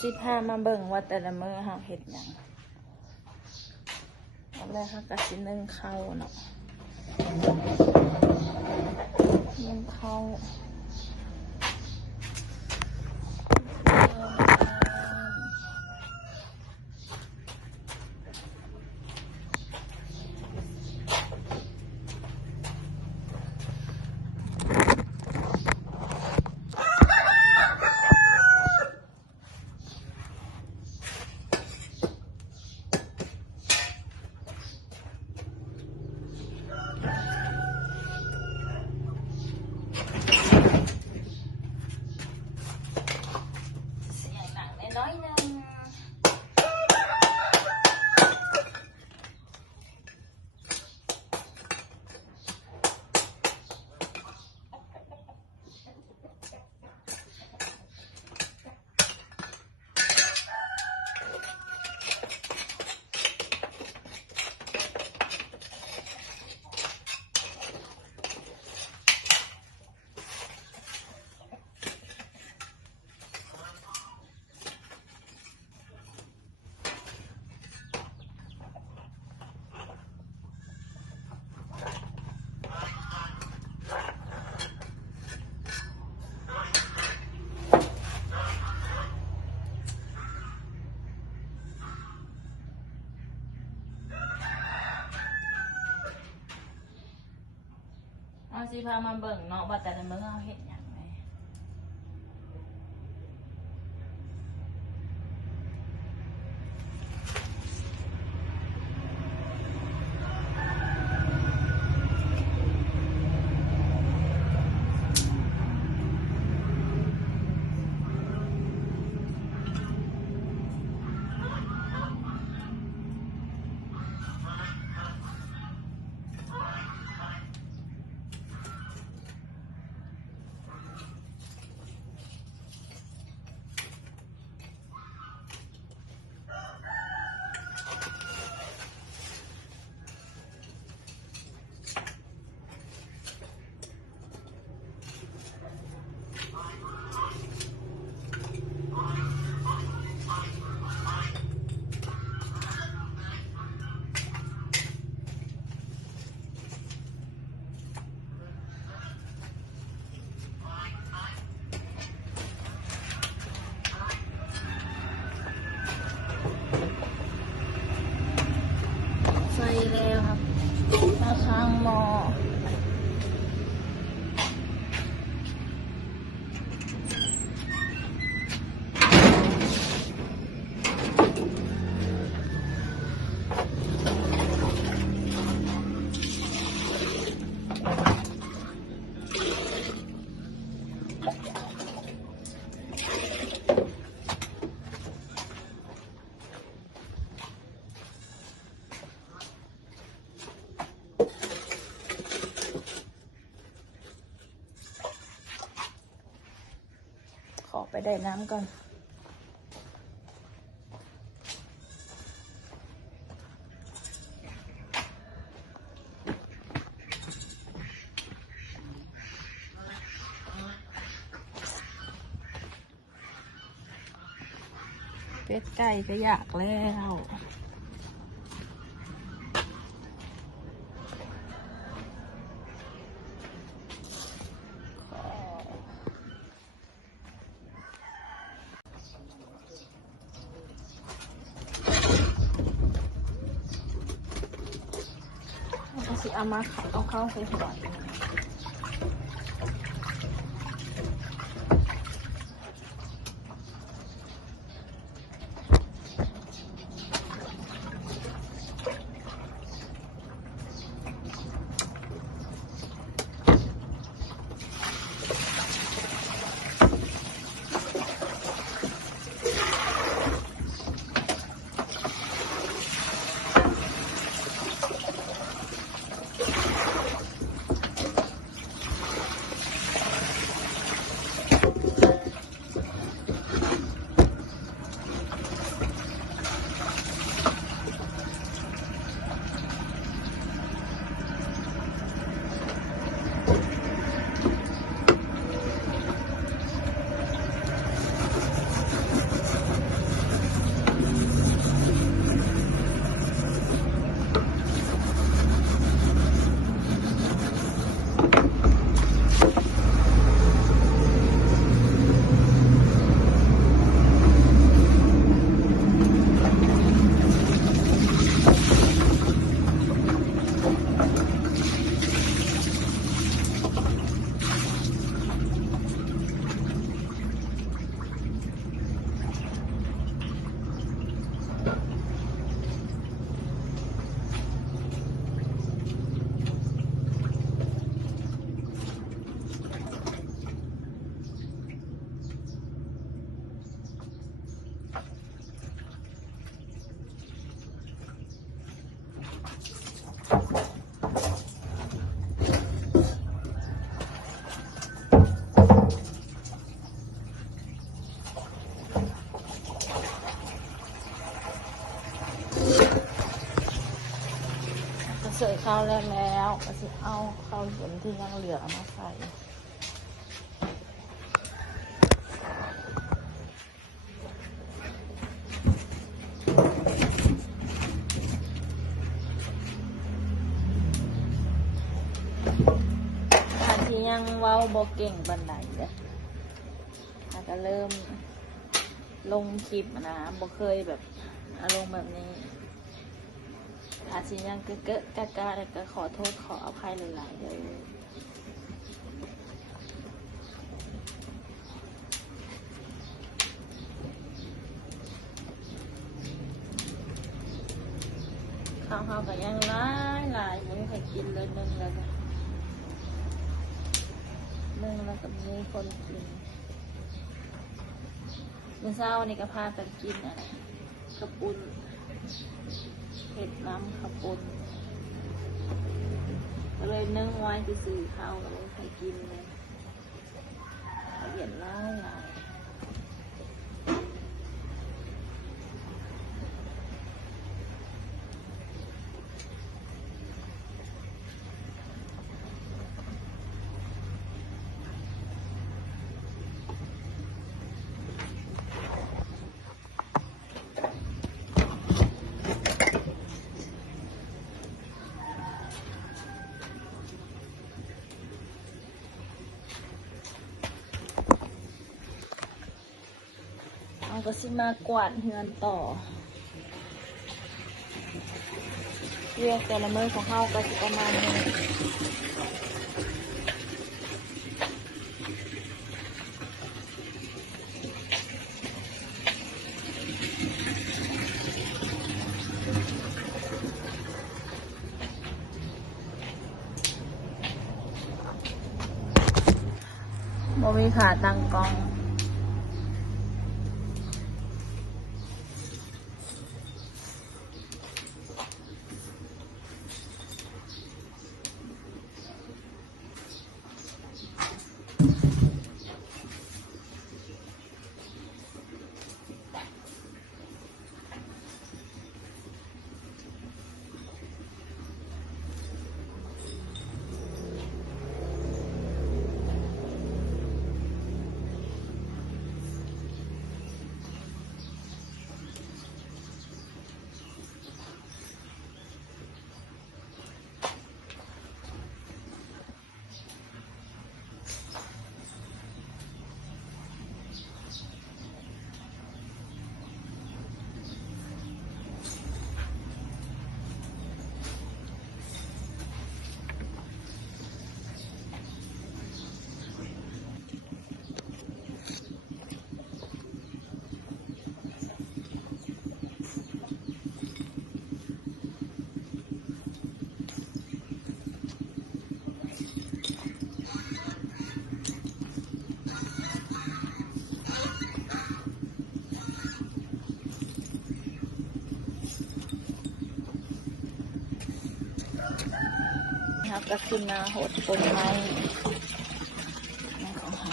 สิพามาเบิ่งว่าแต่ละมื้อเฮาเฮ็ดหยังตอนแรกเฮาก็สินึ่งข้าวเนาะนึ่งข้าวน้อยนึงเอาสิพามาเบิ่งเนาะว่าแต่ละมื้อเฮาเฮ็ดหยังไงใส่แล้วครับมาข้างหม้อขอไปได้น้ำก่อนเป็ดไก่ก็อยากแล้วเอามาเอาเข้าใส่หัว ข้าวแล้วก็จะเอาข้าวเย็นที่ยังเหลือมาใส่ที่ยังเว้าบ่เก่งบันไดเด้ออาจจะเริ่มลงคลิปนะบ่เคยแบบอารมณ์แบบนี้อาจจะยังเกะกะกะแต่ก็ขอโทษขออภัยหลายๆเลยข้าวเขาก็ยังหลายไม่มีใครกินเลยนึ่งแล้วก็มีคนกินมื้อเช้านี่ก็พากันกินอะไรกระปุนเผ็ดน้ำกระปุนก็เลยนึ่งไว้ไปซื้อข้าวก็เลยใครกินเลยเย็นหลายเอาก็สิมากวาดเฮือนต่อเรียกแต่ละมื้อของเฮาก็สิประมาณนี้บ่มีขาตั้งกล้องครับก็ขึ้นมาโหดต้นไม้ของเขา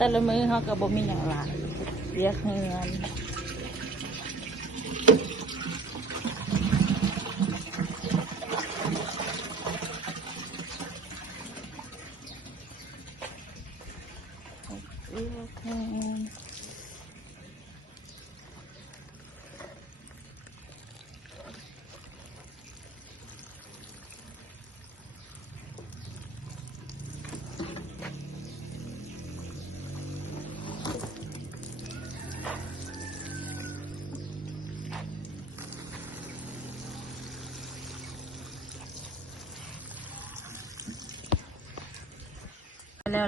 แต่ละมือเขาก็บ่มีอย่างไรเรียกเงินเรียกเงิน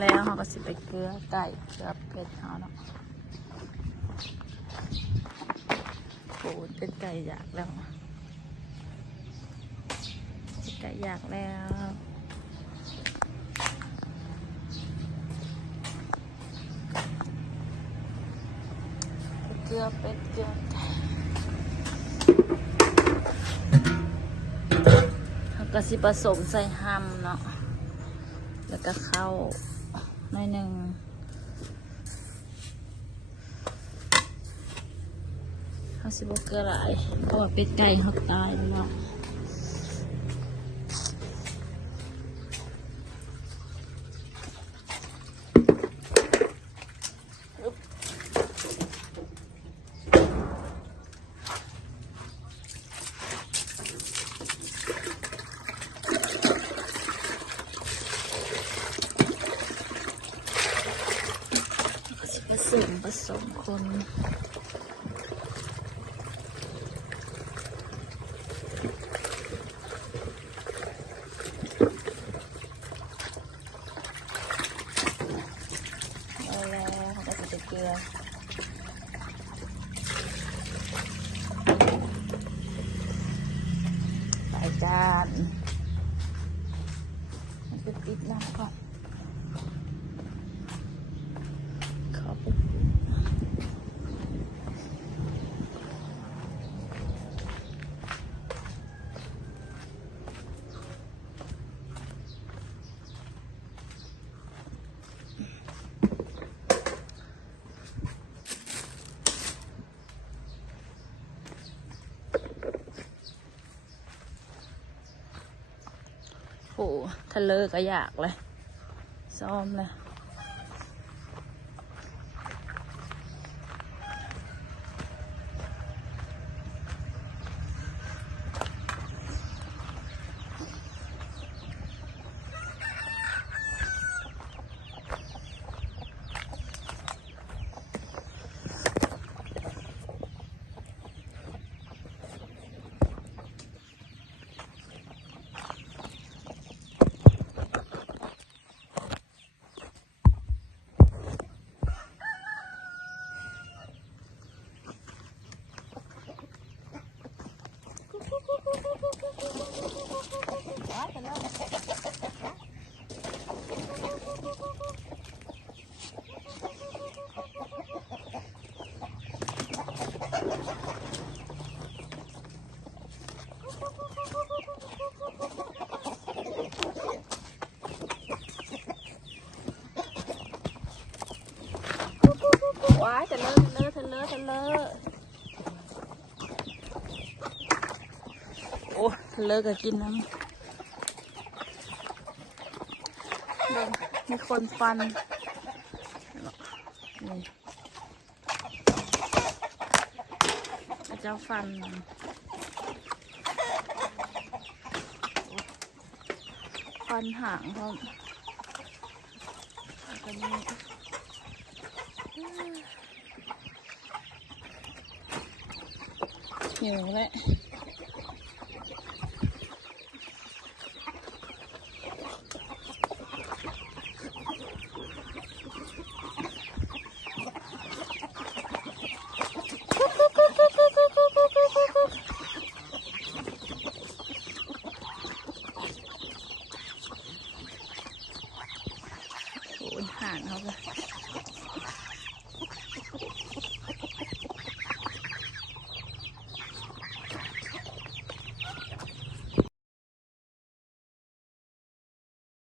แล้วเขาก็สิไปเกลือไก่เกลือเป็ดเขาเนาะโหเป็นไก่อยากแล้ว ะอยากแล้วเกลือเป็ดเกลือไก่เขาก็สิผสมใส่ฮัมเนาะแล้วก็เข้าหน่อยหนึ่งเขาสิบเกลือหลายเพราะว่าเป็ดไก่เขาตายแล้วผสมคนเอาแล้วเขาก็จะเกลือใส่จานมันจะปิดน้ำก่อนโอ้ทะเลก็อยากเลยซ้อมเลยว้ายทะเลโอ้ทะเลก็กินน้ำมีคนฟันนี่เจ้าฟันฟันหางเขาตัวนี้หิวแล้วโอ้ยห่านเขาเลย